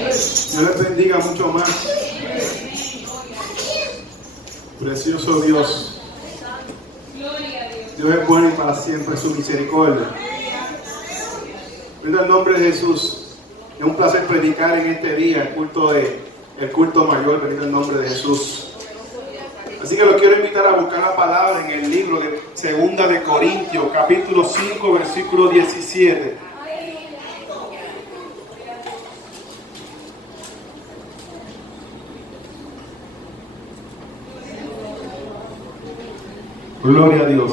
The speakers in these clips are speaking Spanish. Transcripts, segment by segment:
Dios les bendiga mucho más. Precioso Dios. Dios es bueno y para siempre su misericordia. En el nombre de Jesús, es un placer predicar en este día el culto mayor, en el nombre de Jesús. Así que los quiero invitar a buscar la palabra en el libro de 2 de Corintios, capítulo 5, versículo 17. Gloria a Dios.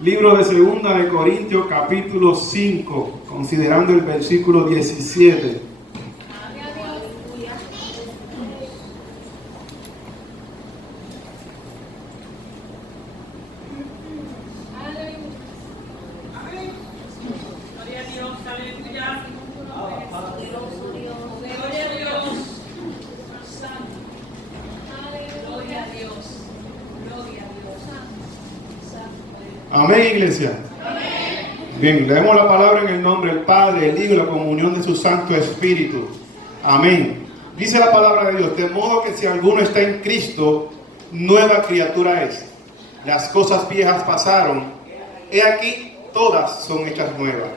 Libro de 2 de Corintios, capítulo 5, considerando el versículo 17. Amén, iglesia. Amén. Bien, leemos la palabra en el nombre del Padre, el Hijo y la comunión de su Santo Espíritu. Amén. Dice la palabra de Dios: de modo que si alguno está en Cristo, nueva criatura es. Las cosas viejas pasaron, he aquí todas son hechas nuevas.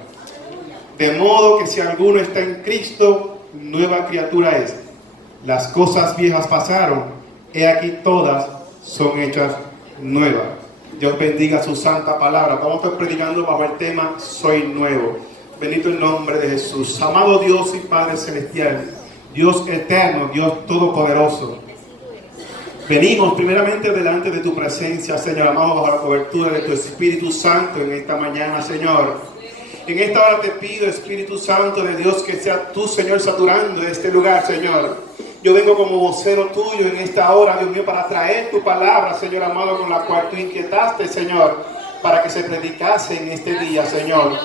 De modo que si alguno está en Cristo, nueva criatura es. Las cosas viejas pasaron, he aquí todas son hechas nuevas. Dios bendiga su santa palabra. Vamos a estar predicando bajo el tema Soy Nuevo. Bendito el nombre de Jesús. Amado Dios y Padre Celestial, Dios eterno, Dios todopoderoso, venimos primeramente delante de tu presencia, Señor amado, bajo la cobertura de tu Espíritu Santo en esta mañana, Señor. En esta hora te pido, Espíritu Santo de Dios, que sea tú, Señor, saturando este lugar, Señor. Yo vengo como vocero tuyo en esta hora, Dios mío, para traer tu palabra, Señor amado, con la cual tú inquietaste, Señor, para que se predicase en este día, Señor.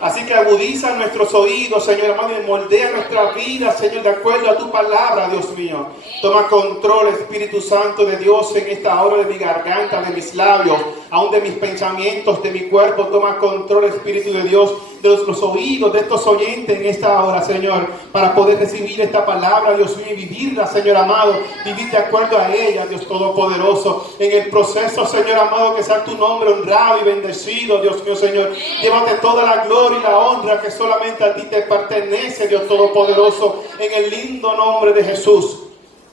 Así que agudiza nuestros oídos, Señor amado, y moldea nuestra vida, Señor, de acuerdo a tu palabra, Dios mío. Toma control, Espíritu Santo de Dios, en esta hora de mi garganta, de mis labios, aún de mis pensamientos, de mi cuerpo. Toma control, Espíritu de Dios, de los oídos de estos oyentes en esta hora, Señor, para poder recibir esta palabra, Dios mío, y vivirla, Señor amado, vivir de acuerdo a ella, Dios Todopoderoso. En el proceso, Señor amado, que sea tu nombre honrado y bendecido, Dios mío, Señor. Llévate toda la gloria y la honra que solamente a ti te pertenece, Dios Todopoderoso, en el lindo nombre de Jesús.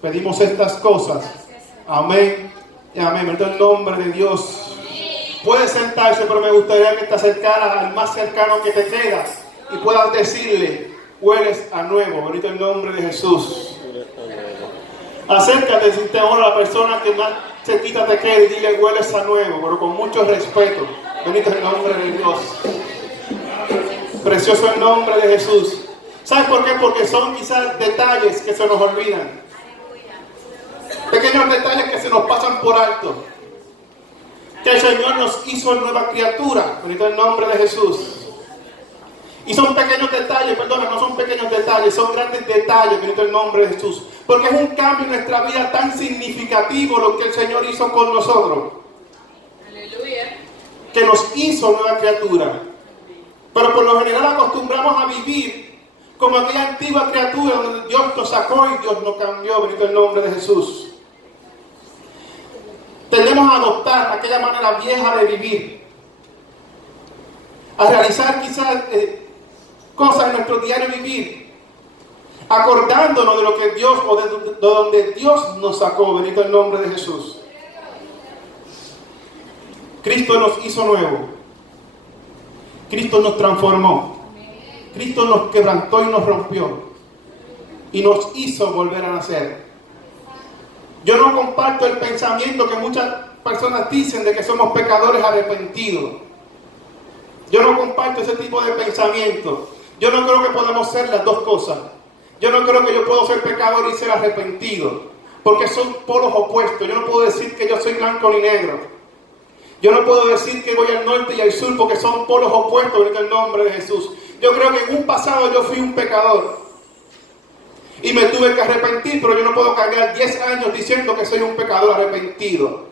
Pedimos estas cosas. Amén y amén. En el nombre de Dios. Puede sentarse, pero me gustaría que te acercaras al más cercano que te queda y puedas decirle: hueles a nuevo. Ahorita en el nombre de Jesús. Acércate, si te honra, a la persona que más cerquita te quede, y dile: hueles a nuevo, pero con mucho respeto. Bendito el nombre de Dios. Precioso el nombre de Jesús. ¿Sabes por qué? Porque son quizás detalles que se nos olvidan. Pequeños detalles que se nos pasan por alto. Que el Señor nos hizo nueva criatura. Bendito el nombre de Jesús. Y son pequeños detalles, perdona, no son pequeños detalles, son grandes detalles, bendito el nombre de Jesús. Porque es un cambio en nuestra vida tan significativo lo que el Señor hizo con nosotros. Aleluya. Que nos hizo nueva criatura. Pero por lo general acostumbramos a vivir como aquella antigua criatura donde Dios nos sacó y Dios nos cambió, bendito el nombre de Jesús. Tendemos a adoptar aquella manera vieja de vivir, a realizar quizás cosas en nuestro diario vivir, acordándonos de lo que Dios o de donde Dios nos sacó, bendito el nombre de Jesús. Cristo nos hizo nuevo, Cristo nos transformó, Cristo nos quebrantó y nos rompió y nos hizo volver a nacer. Yo no comparto el pensamiento que muchas personas dicen de que somos pecadores arrepentidos. Yo no comparto ese tipo de pensamiento. Yo no creo que podamos ser las dos cosas. Yo no creo que yo puedo ser pecador y ser arrepentido, porque son polos opuestos. Yo no puedo decir que yo soy blanco ni negro. Yo no puedo decir que voy al norte y al sur, porque son polos opuestos en el nombre de Jesús. Yo creo que en un pasado yo fui un pecador y me tuve que arrepentir, pero yo no puedo cargar 10 años diciendo que soy un pecador arrepentido.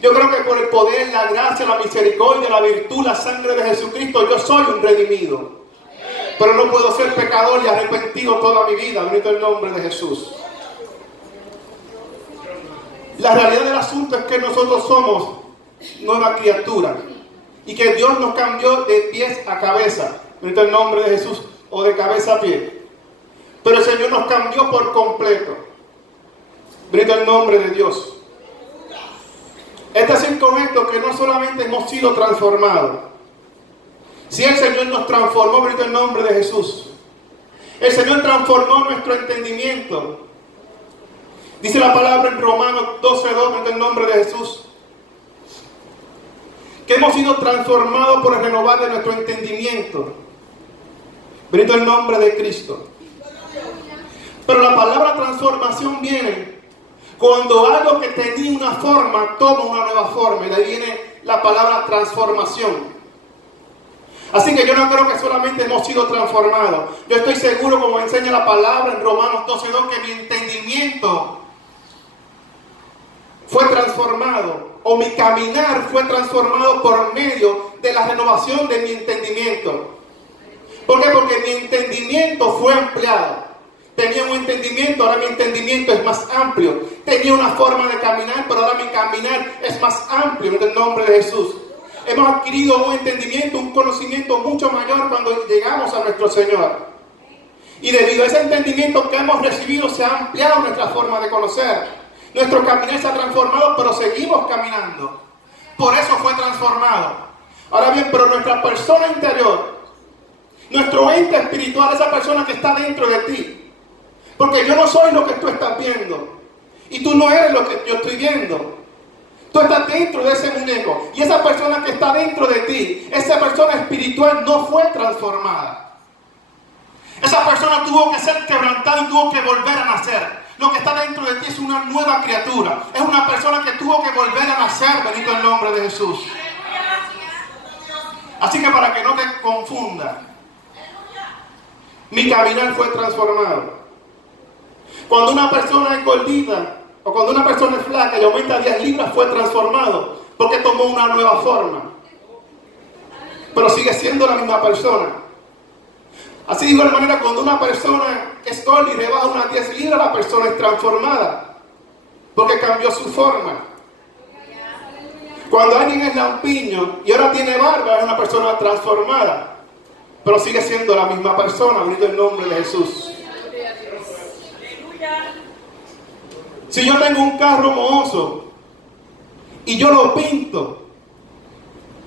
Yo creo que por el poder, la gracia, la misericordia, la virtud, la sangre de Jesucristo, yo soy un redimido. Pero no puedo ser pecador y arrepentido toda mi vida. Bendito el nombre de Jesús. La realidad del asunto es que nosotros somos nueva criatura y que Dios nos cambió de pies a cabeza. Bendito el nombre de Jesús. O de cabeza a pie. Pero el Señor nos cambió por completo. Bendito el nombre de Dios. Este es incorrecto que no solamente hemos sido transformados. Si el Señor nos transformó, bendito el nombre de Jesús. El Señor transformó nuestro entendimiento. Dice la palabra en Romanos 12:2, bendito el nombre de Jesús. Que hemos sido transformados por el renovar de nuestro entendimiento. Bendito el nombre de Cristo. Pero la palabra transformación viene cuando algo que tenía una forma toma una nueva forma. Y de ahí viene la palabra transformación. Así que yo no creo que solamente hemos sido transformados. Yo estoy seguro, como enseña la palabra en Romanos 12:2, que mi entendimiento fue transformado. O mi caminar fue transformado por medio de la renovación de mi entendimiento. ¿Por qué? Porque mi entendimiento fue ampliado. Tenía un entendimiento, ahora mi entendimiento es más amplio. Tenía una forma de caminar, pero ahora mi caminar es más amplio en el nombre de Jesús. Hemos adquirido un entendimiento, un conocimiento mucho mayor cuando llegamos a nuestro Señor. Y debido a ese entendimiento que hemos recibido, se ha ampliado nuestra forma de conocer. Nuestro caminar se ha transformado, pero seguimos caminando. Por eso fue transformado. Ahora bien, pero nuestra persona interior, nuestro ente espiritual, esa persona que está dentro de ti. Porque yo no soy lo que tú estás viendo. Y tú no eres lo que yo estoy viendo. Tú estás dentro de ese muñeco. Y esa persona que está dentro de ti, esa persona espiritual no fue transformada. Esa persona tuvo que ser quebrantada y tuvo que volver a nacer. Lo que está dentro de ti es una nueva criatura. Es una persona que tuvo que volver a nacer, bendito el nombre de Jesús. Así que para que no te confunda, mi caminar fue transformado. Cuando una persona es gordita o cuando una persona es flaca y aumenta 10 libras, fue transformado porque tomó una nueva forma. Pero sigue siendo la misma persona. Así de igual manera, cuando una persona es gorda y rebaja unas 10 libras, la persona es transformada porque cambió su forma. Cuando alguien es lampiño y ahora tiene barba, es una persona transformada, pero sigue siendo la misma persona. Bendito el nombre de Jesús. Si yo tengo un carro mohoso y yo lo pinto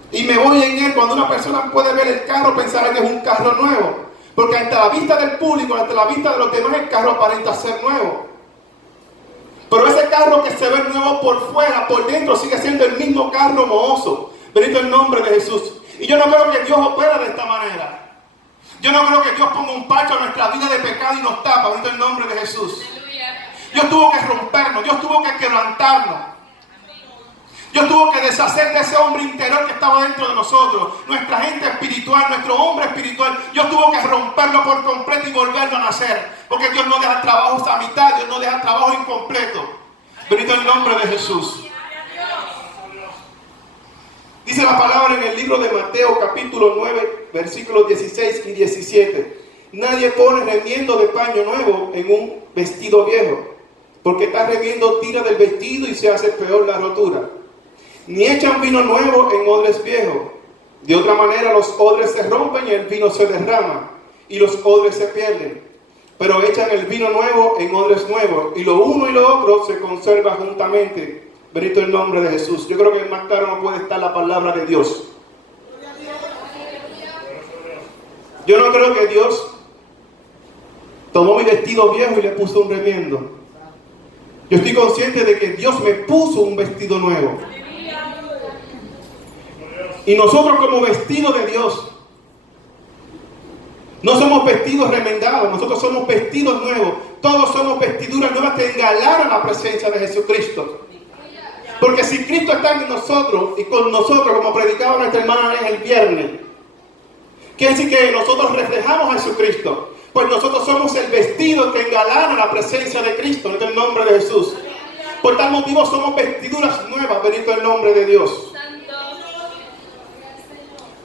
y me voy en él, cuando una persona puede ver el carro, pensará que es un carro nuevo. Porque ante la vista del público, ante la vista de los demás, el carro aparenta ser nuevo. Pero ese carro que se ve nuevo por fuera, por dentro, sigue siendo el mismo carro mohoso. Bendito el nombre de Jesús. Y yo no creo que Dios opera de esta manera. Yo no creo que Dios ponga un parche a nuestra vida de pecado y nos tapa. Bendito el nombre de Jesús. Dios tuvo que rompernos, Dios tuvo que quebrantarnos. Dios tuvo que deshacer de ese hombre interior que estaba dentro de nosotros. Nuestra gente espiritual, nuestro hombre espiritual. Dios tuvo que romperlo por completo y volverlo a nacer. Porque Dios no deja trabajos a mitad, Dios no deja trabajo incompleto. Bendito el nombre de Jesús. Dice la palabra en el libro de Mateo capítulo 9, versículos 16 y 17. Nadie pone remiendo de paño nuevo en un vestido viejo, porque está remiendo tira del vestido y se hace peor la rotura. Ni echan vino nuevo en odres viejos. De otra manera los odres se rompen y el vino se derrama, y los odres se pierden. Pero echan el vino nuevo en odres nuevos, y lo uno y lo otro se conserva juntamente. Bendito el nombre de Jesús. Yo creo que más claro no puede estar la palabra de Dios. Yo no creo que Dios tomó mi vestido viejo y le puso un remiendo. Yo estoy consciente de que Dios me puso un vestido nuevo. Y nosotros como vestido de Dios, no somos vestidos remendados, nosotros somos vestidos nuevos. Todos somos vestiduras nuevas que engalanan la presencia de Jesucristo. Porque si Cristo está en nosotros y con nosotros, como predicaba nuestra hermana el viernes, quiere decir que nosotros reflejamos a Jesucristo. Pues nosotros somos el vestido que engalana la presencia de Cristo, en el nombre de Jesús. Por tal motivo somos vestiduras nuevas, bendito el nombre de Dios.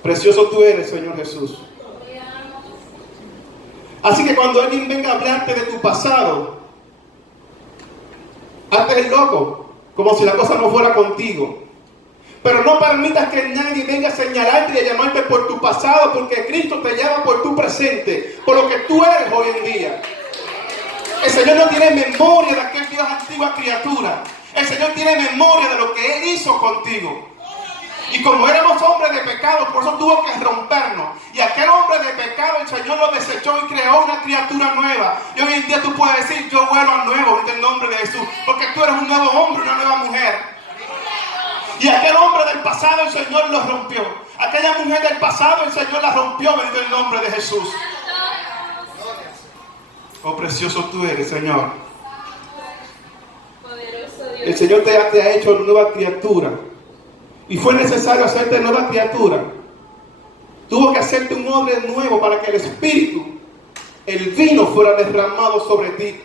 Precioso tú eres, Señor Jesús. Así que cuando alguien venga a hablarte de tu pasado, hazte el loco, como si la cosa no fuera contigo. Pero no permitas que nadie venga a señalarte y a llamarte por tu pasado, porque Cristo te llama por tu presente, por lo que tú eres hoy en día. El Señor no tiene memoria de aquel Dios antigua criatura. El Señor tiene memoria de lo que Él hizo contigo. Y como éramos hombres de pecado, por eso tuvo que rompernos. Y aquel hombre de pecado, el Señor lo desechó y creó una criatura nueva. Y hoy en día tú puedes decir, yo vuelo a nuevo en el nombre de Jesús. Porque tú eres un nuevo hombre, una nueva mujer. Y aquel hombre del pasado, el Señor lo rompió. Aquella mujer del pasado, el Señor la rompió en el nombre de Jesús. Oh, precioso tú eres, Señor. El Señor te ha hecho nueva criatura. Y fue necesario hacerte nueva criatura. Tuvo que hacerte un hombre nuevo para que el Espíritu, el vino, fuera derramado sobre ti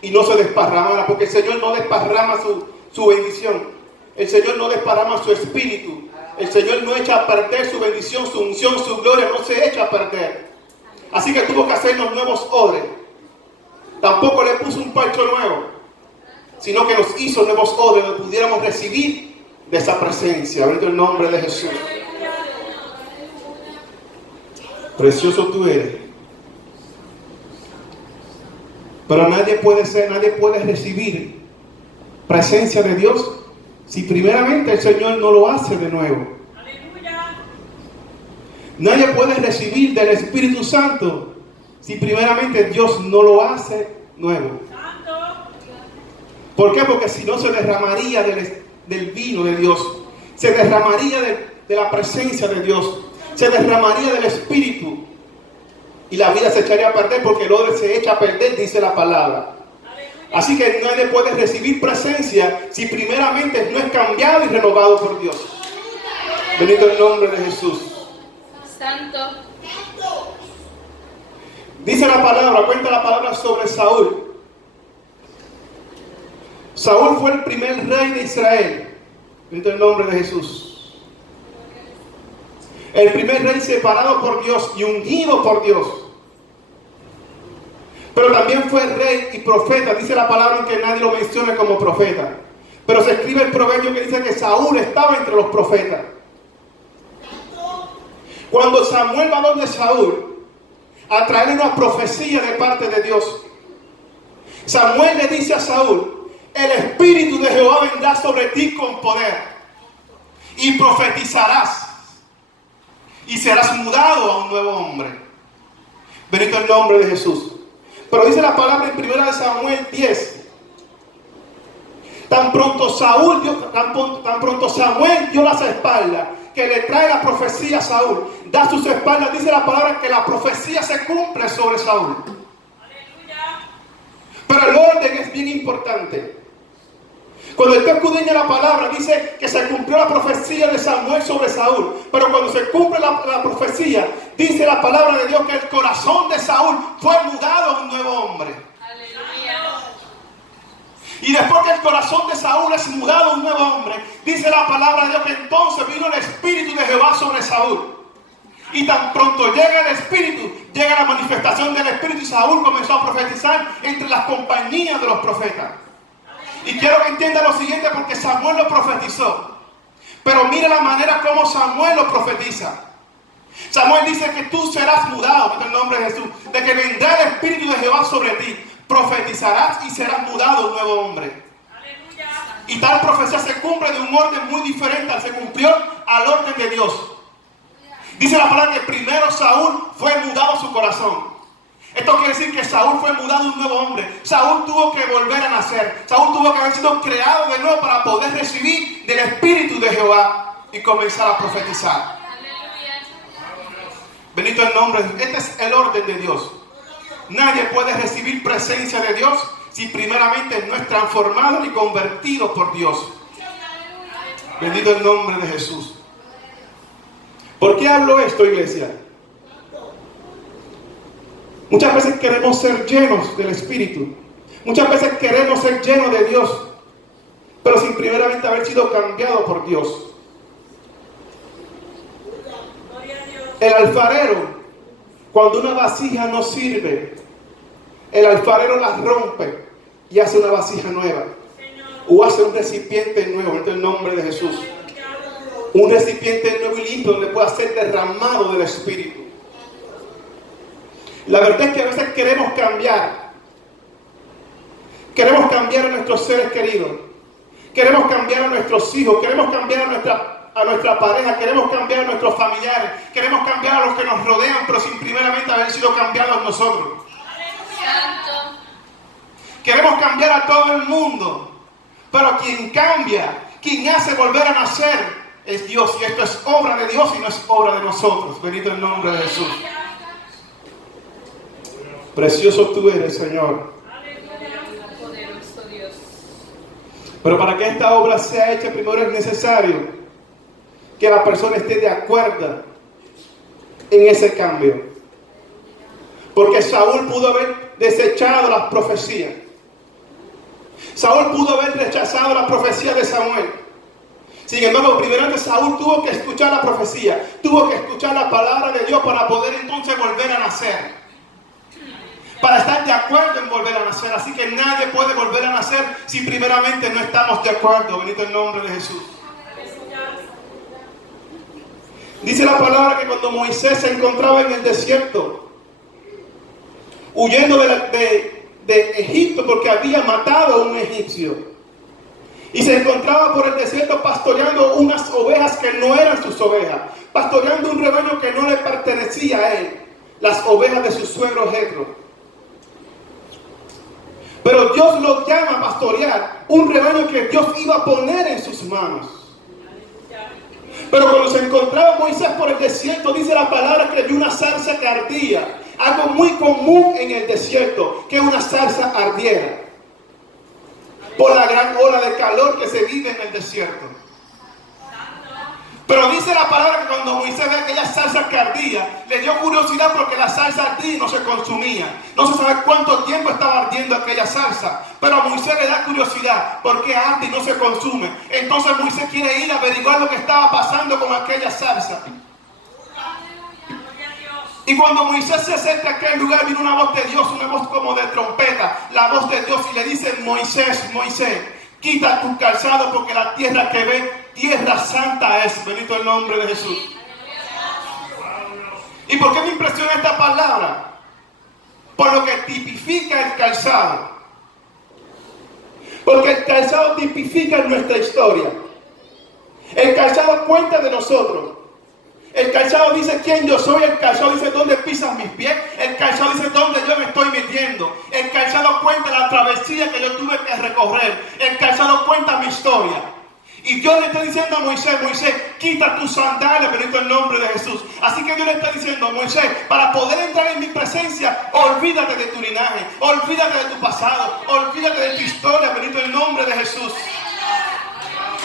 y no se desparramara. Porque el Señor no desparrama su bendición. El Señor no desparrama su Espíritu. El Señor no echa a perder su bendición, su unción, su gloria. No se echa a perder. Así que tuvo que hacernos nuevos odres. Tampoco le puso un parcho nuevo, sino que nos hizo nuevos odres donde pudiéramos recibir de esa presencia. Bendito el nombre de Jesús. Precioso tú eres. Pero nadie puede recibir presencia de Dios si primeramente el Señor no lo hace de nuevo. Nadie puede recibir del Espíritu Santo si primeramente Dios no lo hace nuevo. ¿Por qué? Porque si no se derramaría del vino de Dios, se derramaría de la presencia de Dios, se derramaría del Espíritu y la vida se echaría a perder, porque el odre se echa a perder, dice la palabra. Así que nadie puede recibir presencia si primeramente no es cambiado y renovado por Dios. Bendito el nombre de Jesús. Santo. Dice la palabra, cuenta la palabra sobre Saúl. Saúl fue el primer rey de Israel. Bendito el nombre de Jesús. El primer rey separado por Dios y ungido por Dios. Pero también fue rey y profeta. Dice la palabra en que nadie lo menciona como profeta. Pero se escribe el proverbio que dice que Saúl estaba entre los profetas. Cuando Samuel va donde Saúl a traerle una profecía de parte de Dios, Samuel le dice a Saúl: el Espíritu de Jehová vendrá sobre ti con poder y profetizarás y serás mudado a un nuevo hombre. Bendito el nombre de Jesús. Pero dice la palabra en 1 Samuel 10. Tan pronto Samuel dio las espaldas, que le trae la profecía a Saúl, da sus espaldas, dice la palabra que la profecía se cumple sobre Saúl. Pero el orden es bien importante. Cuando usted escudriña la palabra, dice que se cumplió la profecía de Samuel sobre Saúl. Pero cuando se cumple la profecía, dice la palabra de Dios que el corazón de Saúl fue mudado a un nuevo hombre. Aleluya. Y después que el corazón de Saúl es mudado a un nuevo hombre, dice la palabra de Dios que entonces vino el Espíritu de Jehová sobre Saúl. Y tan pronto llega el Espíritu, llega la manifestación del Espíritu, y Saúl comenzó a profetizar entre las compañías de los profetas. Y quiero que entienda lo siguiente, porque Samuel lo profetizó. Pero mira la manera como Samuel lo profetiza. Samuel dice que tú serás mudado, en el nombre de Jesús, de que vendrá el Espíritu de Jehová sobre ti. Profetizarás y serás mudado a un nuevo hombre. Aleluya. Y tal profecía se cumple de un orden muy diferente, se cumplió al orden de Dios. Dice la palabra que primero Saúl fue mudado a su corazón. Esto quiere decir que Saúl fue mudado a un nuevo hombre. Saúl tuvo que volver a nacer. Saúl tuvo que haber sido creado de nuevo para poder recibir del Espíritu de Jehová y comenzar a profetizar. Bendito el nombre. Este es el orden de Dios. Nadie puede recibir presencia de Dios si primeramente no es transformado y convertido por Dios. Bendito el nombre de Jesús. ¿Por qué hablo esto, iglesia? Muchas veces queremos ser llenos del Espíritu. Muchas veces queremos ser llenos de Dios, pero sin primeramente haber sido cambiado por Dios. El alfarero Cuando una vasija no sirve, el alfarero la rompe y hace una vasija nueva. O hace un recipiente nuevo, en el nombre de Jesús. Un recipiente nuevo y limpio donde pueda ser derramado del Espíritu. La verdad es que a veces queremos cambiar. Queremos cambiar a nuestros seres queridos. Queremos cambiar a nuestros hijos. Queremos cambiar a nuestra pareja. Queremos cambiar a nuestros familiares. Queremos cambiar a los que nos rodean, pero sin primeramente haber sido cambiados nosotros. Santo. Queremos cambiar a todo el mundo. Pero quien cambia, quien hace volver a nacer, es Dios. Y esto es obra de Dios y no es obra de nosotros. Bendito el nombre de Jesús. Precioso tú eres, Señor. Poderoso Dios. Pero para que esta obra sea hecha, primero es necesario que la persona esté de acuerdo en ese cambio. Porque Saúl pudo haber desechado las profecías. Saúl pudo haber rechazado la profecía de Samuel. Sin embargo, primeramente Saúl tuvo que escuchar la profecía, tuvo que escuchar la palabra de Dios para poder entonces volver a nacer. Para estar de acuerdo en volver a nacer. Así que nadie puede volver a nacer si primeramente no estamos de acuerdo. Bendito el nombre de Jesús. Dice la palabra que cuando Moisés se encontraba en el desierto, huyendo de Egipto porque había matado a un egipcio, y se encontraba por el desierto pastoreando unas ovejas que no eran sus ovejas, pastoreando un rebaño que no le pertenecía a él, las ovejas de su suegro Jetro. Pero Dios lo llama a pastorear un rebaño que Dios iba a poner en sus manos. Pero cuando se encontraba Moisés por el desierto, dice la palabra que vio una zarza que ardía. Algo muy común en el desierto, que una zarza ardiera. Por la gran ola de calor que se vive en el desierto. Pero dice la palabra que cuando Moisés ve aquella salsa que ardía, le dio curiosidad porque la salsa ardía y no se consumía. No se sabe cuánto tiempo estaba ardiendo aquella salsa, pero a Moisés le da curiosidad porque arde y no se consume. Entonces Moisés quiere ir a averiguar lo que estaba pasando con aquella salsa. Y cuando Moisés se acerca a aquel lugar, viene una voz de Dios, una voz como de trompeta, la voz de Dios, y le dice: Moisés, Moisés, quita tu calzado porque la tierra que ve, tierra santa es. Bendito el nombre de Jesús. ¿Y por qué me impresiona esta palabra? Por lo que tipifica el calzado. Porque el calzado tipifica nuestra historia. El calzado cuenta de nosotros. El calzado dice quién yo soy. El calzado dice dónde pisan mis pies. El calzado dice dónde yo me estoy metiendo. El calzado cuenta la travesía que yo tuve que recorrer. El calzado cuenta mi historia. Y Dios le está diciendo a Moisés: Moisés, quita tus sandalias, bendito el nombre de Jesús. Así que Dios le está diciendo: Moisés, para poder entrar en mi presencia, olvídate de tu linaje, olvídate de tu pasado, olvídate de tu historia, bendito el nombre de Jesús.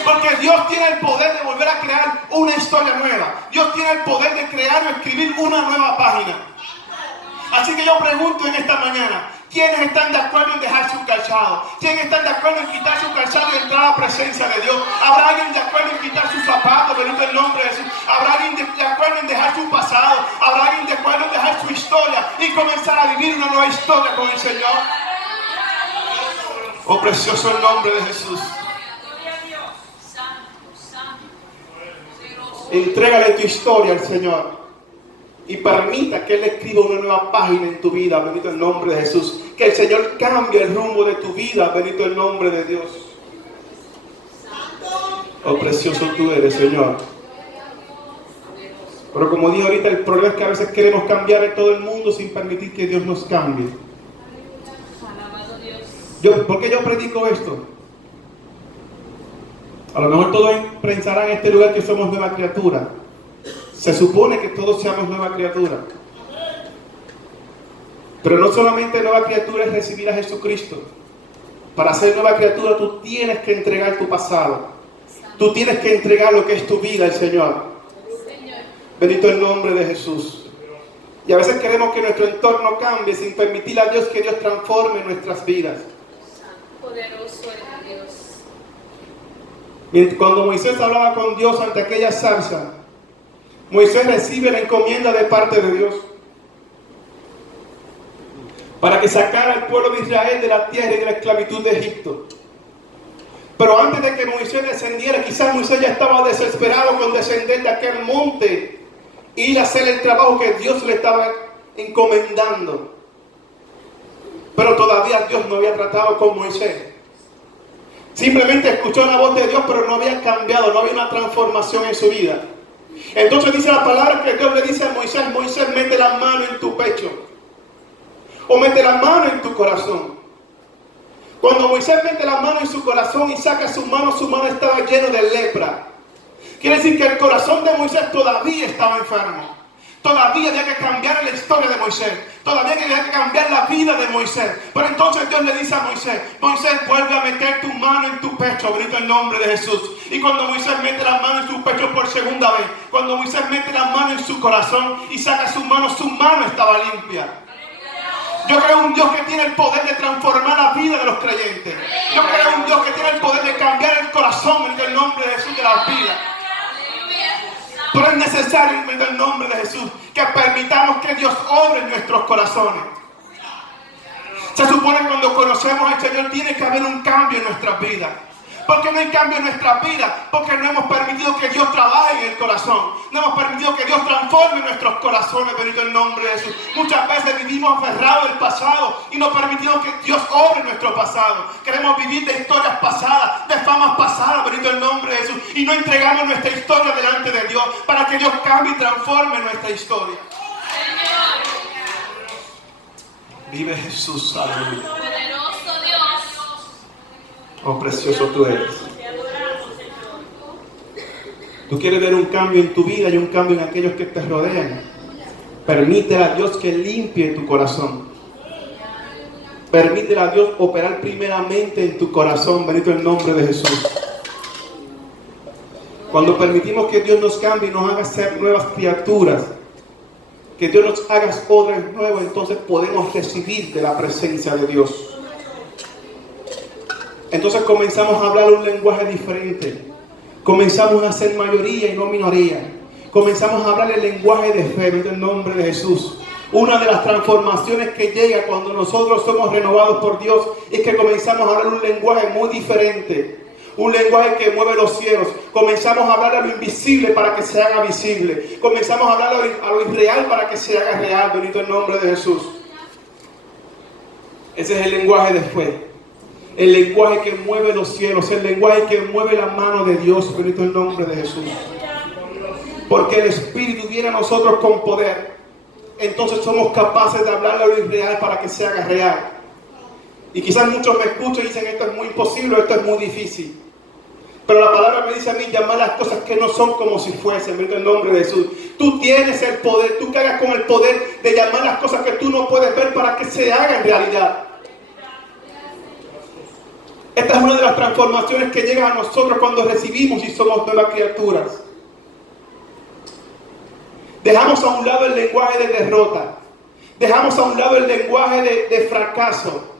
Porque Dios tiene el poder de volver a crear una historia nueva. Dios tiene el poder de crear o escribir una nueva página. Así que yo pregunto en esta mañana: ¿quiénes están de acuerdo en dejar su calzado? ¿Quiénes están de acuerdo en quitar su calzado y entrar a la presencia de Dios? ¿Habrá alguien de acuerdo en quitar sus zapatos? Bendito el nombre de Jesús. ¿Habrá alguien de acuerdo en dejar su pasado? ¿Habrá alguien de acuerdo en dejar su historia y comenzar a vivir una nueva historia con el Señor? Oh, precioso el nombre de Jesús. Entrégale tu historia al Señor y permita que Él escriba una nueva página en tu vida. Bendito el nombre de Jesús. Que el Señor cambie el rumbo de tu vida. Bendito el nombre de Dios. Oh, precioso tú eres, Señor. Pero como dije ahorita, el problema es que a veces queremos cambiar a todo el mundo sin permitir que Dios nos cambie. ¿Por qué yo predico esto? A lo mejor todos pensarán en este lugar que somos nueva criatura. Se supone que todos seamos nueva criatura. Pero no solamente nueva criatura es recibir a Jesucristo. Para ser nueva criatura tú tienes que entregar tu pasado. Tú tienes que entregar lo que es tu vida al Señor. Bendito el nombre de Jesús. Y a veces queremos que nuestro entorno cambie sin permitir a Dios que Dios transforme nuestras vidas. Poderoso es Dios. Cuando Moisés hablaba con Dios ante aquella zarza, Moisés recibe la encomienda de parte de Dios. para que sacara al pueblo de Israel de la tierra y de la esclavitud de Egipto. Pero antes de que Moisés descendiera, quizás Moisés ya estaba desesperado con descender de aquel monte e ir a hacer el trabajo que Dios le estaba encomendando. Pero todavía Dios no había tratado con Moisés. Simplemente escuchó la voz de Dios, pero no había cambiado, no había una transformación en su vida. Entonces dice la palabra que Dios le dice a Moisés: Moisés, mete la mano en tu pecho, o mete la mano en tu corazón. Cuando Moisés mete la mano en su corazón y saca su mano estaba lleno de lepra. Quiere decir que el corazón de Moisés todavía estaba enfermo. Todavía había que cambiar la historia de Moisés. Todavía había que cambiar la vida de Moisés. Pero entonces Dios le dice a Moisés: Moisés, vuelve a meter tu mano en tu pecho. Bendito el nombre de Jesús. Y cuando Moisés mete la mano en su pecho por segunda vez, cuando Moisés mete la mano en su corazón y saca su mano estaba limpia. Yo creo en un Dios que tiene el poder de transformar la vida de los creyentes. Yo creo en un Dios que tiene el poder de cambiar el corazón en el nombre de Jesús de la vida. Pero es necesario en el nombre de Jesús que permitamos que Dios obre en nuestros corazones. Se supone que cuando conocemos al Señor tiene que haber un cambio en nuestras vidas. ¿Por qué no hay cambio en nuestras vidas? Porque no hemos permitido que Dios trabaje en el corazón. No hemos permitido que Dios transforme nuestros corazones, bendito el nombre de Jesús. Muchas veces vivimos aferrados al pasado y no permitimos que Dios obre nuestro pasado. Queremos vivir de historias pasadas, de famas pasadas, bendito el nombre de Jesús. Y no entregamos nuestra historia delante de Dios para que Dios cambie y transforme nuestra historia. Vive Jesús, aleluya. Poderoso Dios. Oh, precioso tú eres. Tú quieres ver un cambio en tu vida y un cambio en aquellos que te rodean. Permítele a Dios que limpie tu corazón. Permítele a Dios operar primeramente en tu corazón. Bendito el nombre de Jesús. Cuando permitimos que Dios nos cambie y nos haga ser nuevas criaturas, que Dios nos haga odres nuevos, entonces podemos recibir de la presencia de Dios. Entonces comenzamos a hablar un lenguaje diferente. Comenzamos a ser mayoría y no minoría. Comenzamos a hablar el lenguaje de fe en el nombre de Jesús. Una de las transformaciones que llega cuando nosotros somos renovados por Dios es que comenzamos a hablar un lenguaje muy diferente. Un lenguaje que mueve los cielos. Comenzamos a hablar a lo invisible para que se haga visible. Comenzamos a hablar a lo irreal para que se haga real. Bendito el nombre de Jesús. Ese es el lenguaje de fe. El lenguaje que mueve los cielos, el lenguaje que mueve la mano de Dios, bendito el nombre de Jesús. Porque el Espíritu viene a nosotros con poder. Entonces somos capaces de hablarle a lo irreal para que se haga real. Y quizás muchos me escuchan y dicen: esto es muy imposible, esto es muy difícil. Pero la palabra me dice a mí: llamar las cosas que no son como si fuesen, bendito el nombre de Jesús. Tú tienes el poder, tú cargas con el poder de llamar las cosas que tú no puedes ver para que se hagan realidad. Esta es una de las transformaciones que llegan a nosotros cuando recibimos y somos nuevas criaturas. Dejamos a un lado el lenguaje de derrota. Dejamos a un lado el lenguaje de fracaso.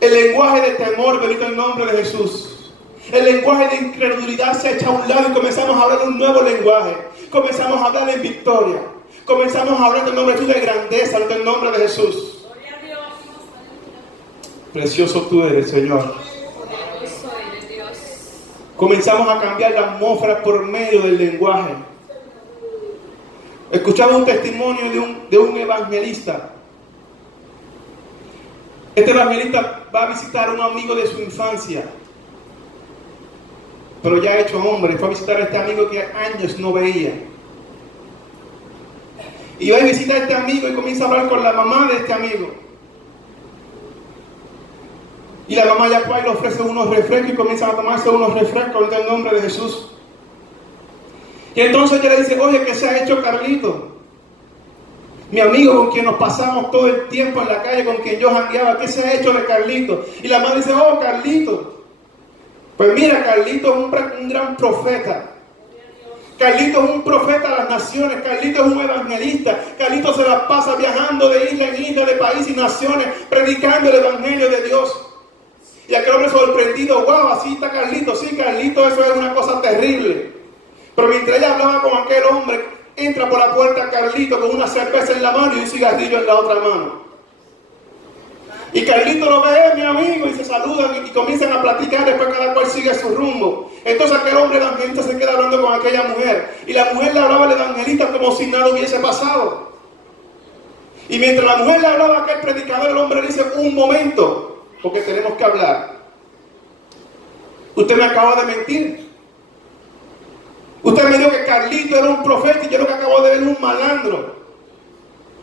El lenguaje de temor, bendito el nombre de Jesús. El lenguaje de incredulidad se echa a un lado y comenzamos a hablar un nuevo lenguaje. Comenzamos a hablar en victoria. Comenzamos a hablar del nombre de Jesús de grandeza, del nombre de Jesús. Precioso tú eres, Señor. Comenzamos a cambiar la atmósfera por medio del lenguaje. Escuchaba un testimonio de un evangelista. Este evangelista va a visitar a un amigo de su infancia, pero ya hecho hombre. Fue a visitar a este amigo que años no veía. Y va a visitar a este amigo y comienza a hablar con la mamá de este amigo. Y la mamá ya le ofrece unos refrescos y comienzan a tomarse unos refrescos en el nombre de Jesús. Y entonces ella le dice: oye, ¿qué se ha hecho Carlito? Mi amigo con quien nos pasamos todo el tiempo en la calle, con quien yo jangueaba, ¿qué se ha hecho de Carlito? Y la mamá dice: oh, Carlito. Pues mira, Carlito es un gran profeta. Carlito es un profeta a las naciones. Carlito es un evangelista. Carlito se la pasa viajando de isla en isla, de país y naciones, predicando el evangelio de Dios. Y aquel hombre sorprendido: wow, así está Carlito. Sí, Carlito, eso es una cosa terrible. Pero mientras ella hablaba con aquel hombre, entra por la puerta Carlito con una cerveza en la mano y un cigarrillo en la otra mano. Y Carlito lo ve, mi amigo, y se saludan y comienzan a platicar, después cada cual sigue su rumbo. Entonces aquel hombre evangelista se queda hablando con aquella mujer. Y la mujer le hablaba al evangelista como si nada hubiese pasado. Y mientras la mujer le hablaba a aquel predicador, el hombre le dice, un momento, porque tenemos que hablar. Usted me acaba de mentir. Usted me dijo que Carlito era un profeta y yo lo que acabo de ver es un malandro.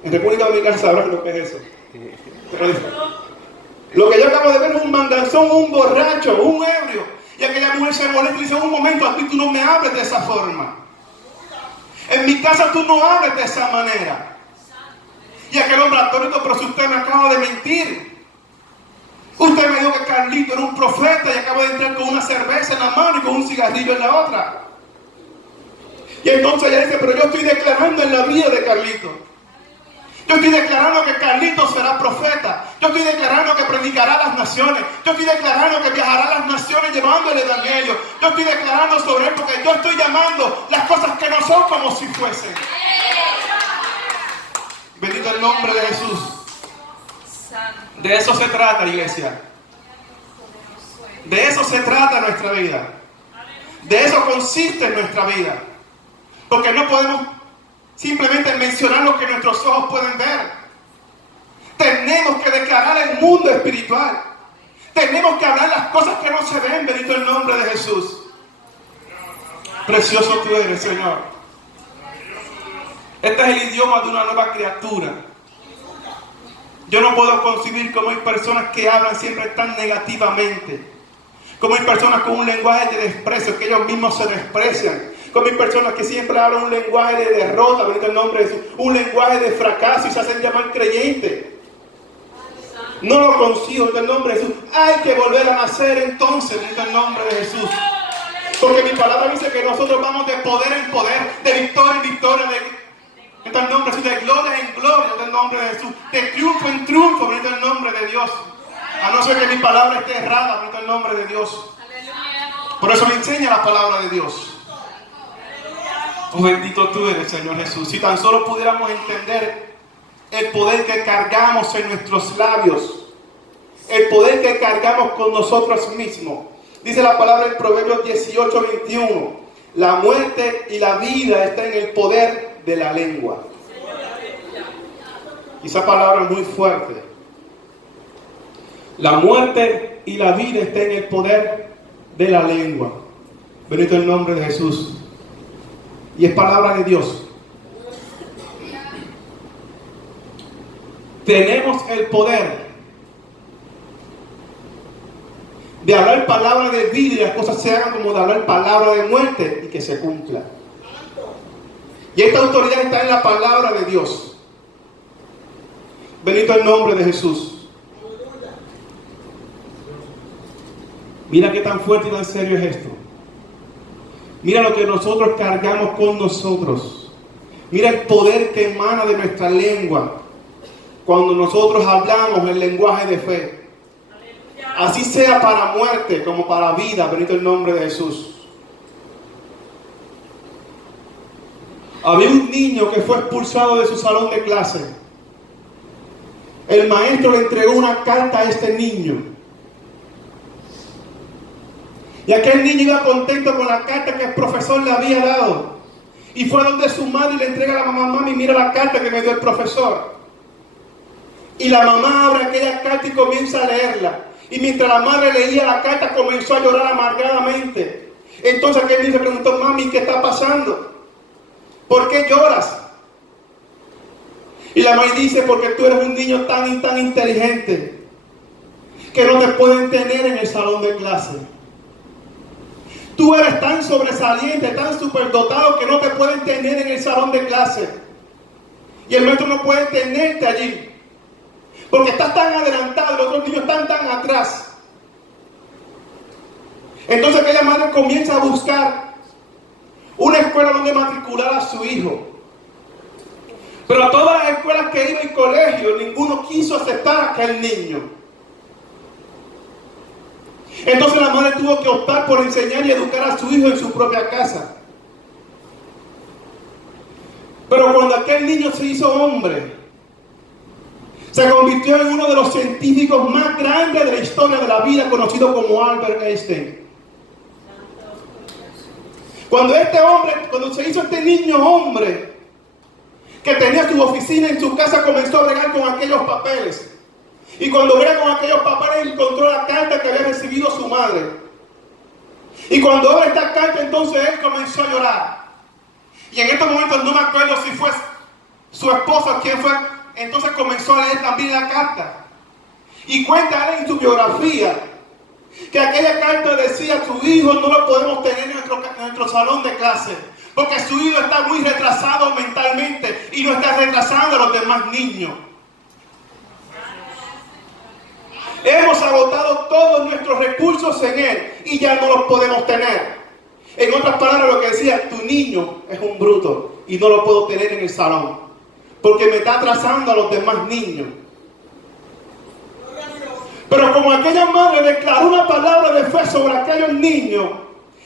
En República Dominicana sabrán lo que es eso. Lo que yo acabo de ver es un manganzón, un borracho, un ebrio. Y aquella mujer se molesta y dice, un momento, a ti tú no me hables de esa forma. En mi casa tú no hables de esa manera. Y aquel hombre atónito, pero si usted me acaba de mentir. Usted me dijo que Carlito era un profeta y acaba de entrar con una cerveza en la mano y con un cigarrillo en la otra. Y entonces ella dice, pero yo estoy declarando en la vida de Carlito. Yo estoy declarando que Carlito será profeta. Yo estoy declarando que predicará a las naciones. Yo estoy declarando que viajará a las naciones llevando el evangelio. Yo estoy declarando sobre él porque yo estoy llamando las cosas que no son como si fuesen. Bendito el nombre de Jesús. De eso se trata, iglesia. De eso se trata nuestra vida. De eso consiste nuestra vida. Porque no podemos simplemente mencionar lo que nuestros ojos pueden ver. Tenemos que declarar el mundo espiritual. Tenemos que hablar las cosas que no se ven. Bendito el nombre de Jesús. Precioso tú eres, Señor. Este es el idioma de una nueva criatura. Yo no puedo concebir cómo hay personas que hablan siempre tan negativamente. Cómo hay personas con un lenguaje de desprecio, que ellos mismos se desprecian. Como hay personas que siempre hablan un lenguaje de derrota, bendito el nombre de Jesús, un lenguaje de fracaso y se hacen llamar creyentes. No lo consigo, bendito el nombre de Jesús. Hay que volver a nacer entonces, bendito el nombre de Jesús. Porque mi palabra dice que nosotros vamos de poder en poder, de victoria en victoria, bendito el nombre de Jesús, de gloria en gloria, bendito el nombre de Jesús, de triunfo en triunfo, bendito el nombre de Dios. A no ser que mi palabra esté errada, bendito el nombre de Dios. Por eso me enseña la palabra de Dios. Oh, bendito tú eres, Señor Jesús. Si tan solo pudiéramos entender el poder que cargamos en nuestros labios, el poder que cargamos con nosotros mismos. Dice la palabra en Proverbios 18:21. La muerte y la vida están en el poder de la lengua. Y esa palabra es muy fuerte. La muerte y la vida están en el poder de la lengua. Bendito el nombre de Jesús. Y es palabra de Dios. Tenemos el poder de hablar palabra de vida y las cosas se hagan, como de hablar palabra de muerte y que se cumpla. Y esta autoridad está en la palabra de Dios. Bendito el nombre de Jesús. Mira qué tan fuerte y tan serio es esto. Mira lo que nosotros cargamos con nosotros. Mira el poder que emana de nuestra lengua cuando nosotros hablamos el lenguaje de fe. Así sea para muerte como para vida. Bendito el nombre de Jesús. Había un niño que fue expulsado de su salón de clase. El maestro le entregó una carta a este niño. Y aquel niño iba contento con la carta que el profesor le había dado. Y fue donde su madre y le entrega a la mamá: mami, mira la carta que me dio el profesor. Y la mamá abre aquella carta y comienza a leerla. Y mientras la madre leía la carta, comenzó a llorar amargadamente. Entonces aquel niño le preguntó: mami, ¿qué está pasando? ¿Por qué lloras? Y la mamá dice: porque tú eres un niño tan y tan inteligente que no te pueden tener en el salón de clase. Tú eres tan sobresaliente, tan superdotado que no te pueden tener en el salón de clase. Y el maestro no puede tenerte allí. Porque estás tan adelantado y los otros niños están tan atrás. Entonces aquella madre comienza a buscar una escuela donde matricular a su hijo. Pero a todas las escuelas que iba en colegio, ninguno quiso aceptar a aquel niño. Entonces la madre tuvo que optar por enseñar y educar a su hijo en su propia casa. Pero cuando aquel niño se hizo hombre, se convirtió en uno de los científicos más grandes de la historia de la vida, conocido como Albert Einstein. Cuando se hizo este niño hombre, que tenía su oficina en su casa, comenzó a bregar con aquellos papeles. Y cuando brega con aquellos papeles, encontró la carta que había recibido su madre. Y cuando abre esta carta, entonces él comenzó a llorar. Y en estos momentos no me acuerdo si fue su esposa o quién fue. Entonces comenzó a leer también la carta. Y cuenta él en su biografía que aquella carta decía: su hijo no lo podemos tener en nuestro salón de clase, porque su hijo está muy retrasado mentalmente y no está retrasando a los demás niños. Hemos agotado todos nuestros recursos en él y ya no los podemos tener. En otras palabras, lo que decía: tu niño es un bruto y no lo puedo tener en el salón, porque me está atrasando a los demás niños. Pero como aquella madre declaró una palabra de fe sobre aquellos niños,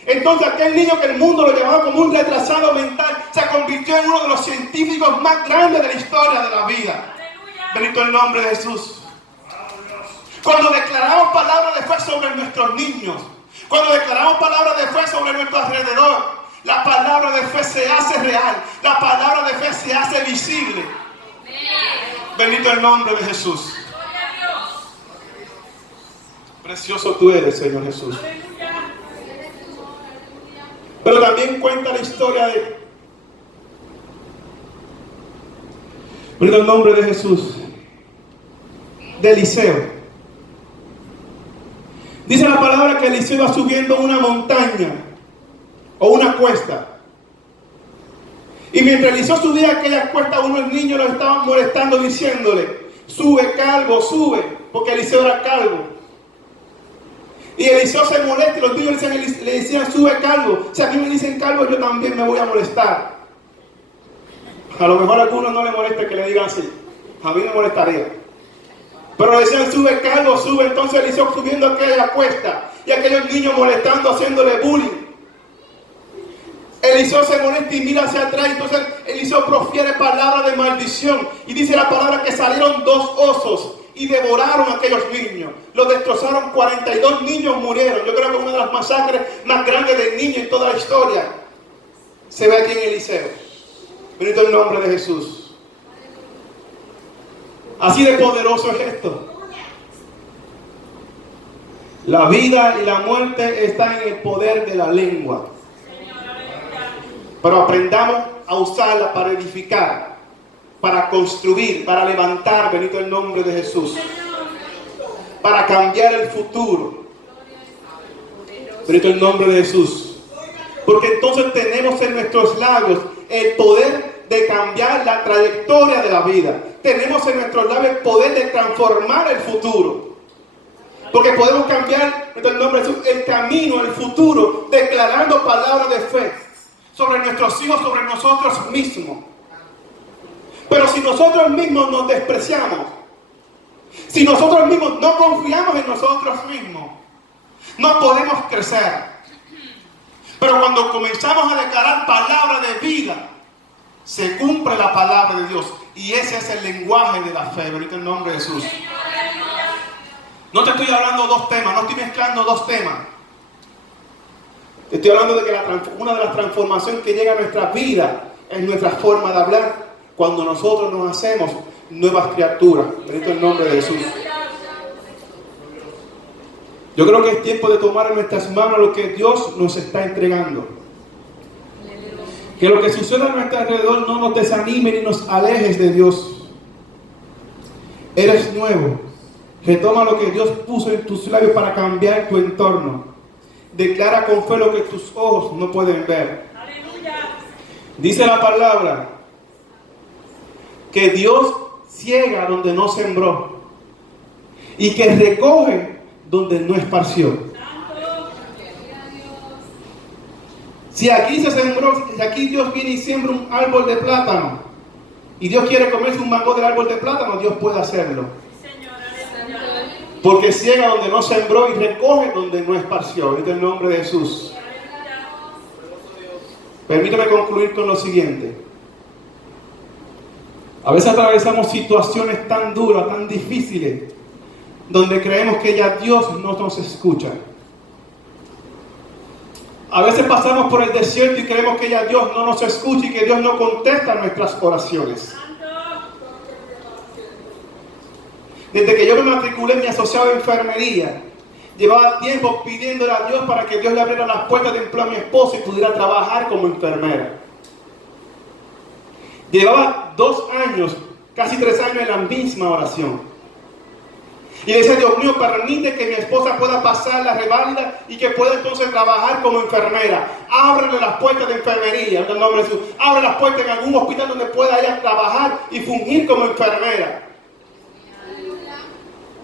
entonces aquel niño que el mundo lo llamaba como un retrasado mental, se convirtió en uno de los científicos más grandes de la historia de la vida. Bendito el nombre de Jesús. Cuando declaramos palabras de fe sobre nuestros niños, cuando declaramos palabras de fe sobre nuestro alrededor, la palabra de fe se hace real, la palabra de fe se hace visible. Bendito el nombre de Jesús. Precioso tú eres, Señor Jesús. Pero también cuenta la historia bendito el nombre de Jesús, de Eliseo. Dice la palabra que Eliseo iba subiendo una montaña o una cuesta. Y mientras Eliseo subía aquella cuesta, unos niños lo estaban molestando diciéndole: sube, calvo, sube, porque Eliseo era calvo. Y Eliseo se molesta y los niños le decían: sube, calvo. Si a mí me dicen calvo, yo también me voy a molestar. A lo mejor a algunos no les molesta que le digan así. A mí me molestaría. Pero le decían: sube, calvo, sube. Entonces Eliseo subiendo aquella cuesta y aquellos niños molestando, haciéndole bullying. Eliseo se molesta y mira hacia atrás. Entonces Eliseo profiere palabras de maldición. Y dice la palabra que salieron 2 osos y devoraron a aquellos niños. Los destrozaron, 42 niños murieron. Yo creo que una de las masacres más grandes de niños en toda la historia se ve aquí en Eliseo. Bendito el nombre de Jesús. Así de poderoso es esto. La vida y la muerte están en el poder de la lengua. Pero aprendamos a usarla para edificar, para construir, para levantar, bendito el nombre de Jesús, para cambiar el futuro. Bendito el nombre de Jesús. Porque entonces tenemos en nuestros labios el poder de cambiar la trayectoria de la vida. Tenemos en nuestros labios el poder de transformar el futuro. Porque podemos cambiar, en el nombre de Jesús, el camino, el futuro, declarando palabras de fe sobre nuestros hijos, sobre nosotros mismos. Pero si nosotros mismos nos despreciamos, si nosotros mismos no confiamos en nosotros mismos, no podemos crecer. Pero cuando comenzamos a declarar palabras de vida, se cumple la palabra de Dios. Y ese es el lenguaje de la fe. Bendito el nombre de Jesús. No te estoy hablando 2 temas, no estoy mezclando 2 temas. Te estoy hablando de que una de las transformaciones que llega a nuestra vida es nuestra forma de hablar, cuando nosotros nos hacemos nuevas criaturas. Bendito el nombre de Jesús. Yo creo que es tiempo de tomar en nuestras manos lo que Dios nos está entregando. Que lo que suceda a nuestro alrededor no nos desanime ni nos alejes de Dios. Eres nuevo. Retoma lo que Dios puso en tus labios para cambiar tu entorno. Declara con fe lo que tus ojos no pueden ver. Dice la palabra que Dios ciega donde no sembró y que recoge donde no esparció. Si aquí se sembró, si aquí Dios viene y siembra un árbol de plátano y Dios quiere comerse un mango del árbol de plátano, Dios puede hacerlo. Porque ciega donde no sembró y recoge donde no esparció. En el nombre de Jesús. Permítame concluir con lo siguiente. A veces atravesamos situaciones tan duras, tan difíciles, donde creemos que ya Dios no nos escucha. A veces pasamos por el desierto y creemos que ya Dios no nos escucha y que Dios no contesta nuestras oraciones. Desde que yo me matriculé en mi asociado de enfermería, llevaba tiempo pidiéndole a Dios para que Dios le abriera las puertas de empleo a mi esposa y pudiera trabajar como enfermera. Llevaba 2 años, casi 3 años en la misma oración. Y le decía, Dios mío, permite que mi esposa pueda pasar la reválida y que pueda entonces trabajar como enfermera. Ábrele las puertas de enfermería, en el nombre de Jesús. Abre las puertas en algún hospital donde pueda ella trabajar y fungir como enfermera.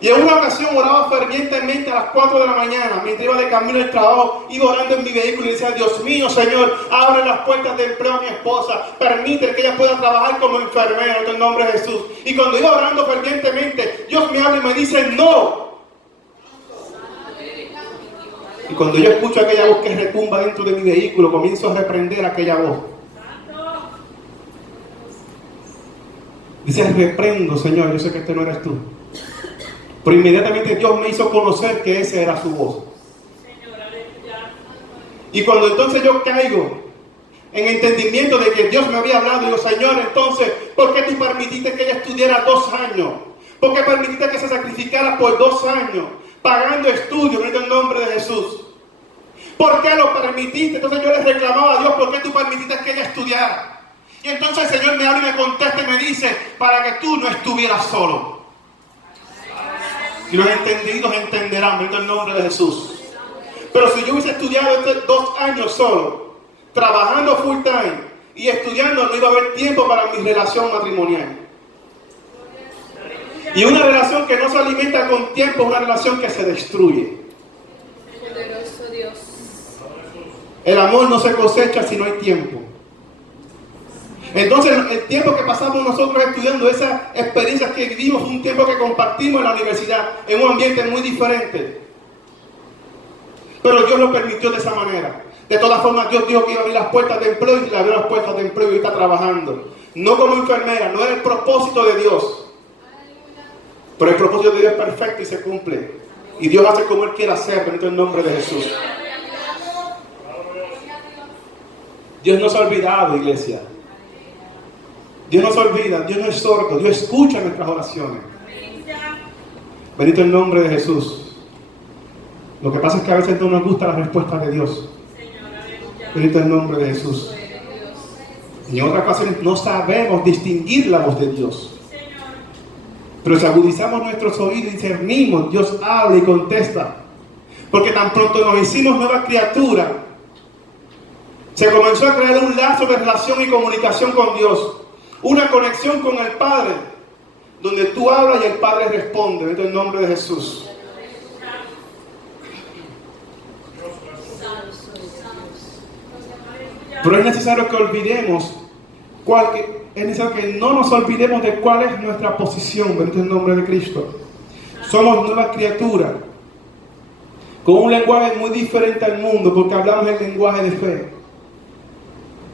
Y en una ocasión oraba fervientemente a las 4 de la mañana, mientras iba de camino al trabajo, iba orando en mi vehículo y decía, Dios mío, Señor, abre las puertas de empleo a mi esposa, permite que ella pueda trabajar como enfermera en el nombre de Jesús. Y cuando iba orando fervientemente, Dios me habla y me dice, no. Y cuando yo escucho aquella voz que retumba dentro de mi vehículo, comienzo a reprender aquella voz. Dice, reprendo, Señor, yo sé que este no eres tú. Pero inmediatamente Dios me hizo conocer que esa era su voz. Y cuando entonces yo caigo en entendimiento de que Dios me había hablado, digo, Señor, entonces, ¿por qué tú permitiste que ella estudiara 2 años? ¿Por qué permitiste que se sacrificara por 2 años, pagando estudios en el nombre de Jesús? ¿Por qué lo permitiste? Entonces yo le reclamaba a Dios, ¿por qué tú permitiste que ella estudiara? Y entonces el Señor me habla y me contesta y me dice, para que tú no estuvieras solo. Y los entendidos entenderán, en el nombre de Jesús. Pero si yo hubiese estudiado 2 años solo, trabajando full time y estudiando, no iba a haber tiempo para mi relación matrimonial. Y una relación que no se alimenta con tiempo es una relación que se destruye. Poderoso Dios. El amor no se cosecha si no hay tiempo. Entonces, el tiempo que pasamos nosotros estudiando, esas experiencias que vivimos, un tiempo que compartimos en la universidad, en un ambiente muy diferente. Pero Dios lo permitió de esa manera. De todas formas, Dios dijo que iba a abrir las puertas de empleo y le abrió las puertas de empleo y está trabajando. No como enfermera, no era el propósito de Dios. Pero el propósito de Dios es perfecto y se cumple. Y Dios hace como Él quiera hacer, en el nombre de Jesús. Dios no se ha olvidado, iglesia. Dios no se olvida, Dios no es sordo, Dios escucha nuestras oraciones. Bendito el nombre de Jesús. Lo que pasa es que a veces no nos gusta la respuesta de Dios. Bendito el nombre de Jesús. Y en otras ocasiones no sabemos distinguir la voz de Dios. Pero si agudizamos nuestros oídos y discernimos, Dios habla y contesta. Porque tan pronto nos hicimos nueva criatura, se comenzó a crear un lazo de relación y comunicación con Dios. Una conexión con el Padre, donde tú hablas y el Padre responde, en el nombre de Jesús. Pero es necesario que olvidemos, es necesario que no nos olvidemos de cuál es nuestra posición, en el nombre de Cristo. Somos nuevas criaturas, con un lenguaje muy diferente al mundo, porque hablamos el lenguaje de fe.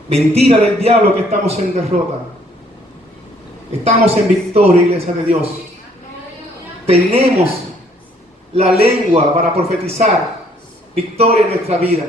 Mentira del diablo que estamos en derrota. Estamos en victoria, iglesia de Dios. Tenemos la lengua para profetizar victoria en nuestra vida.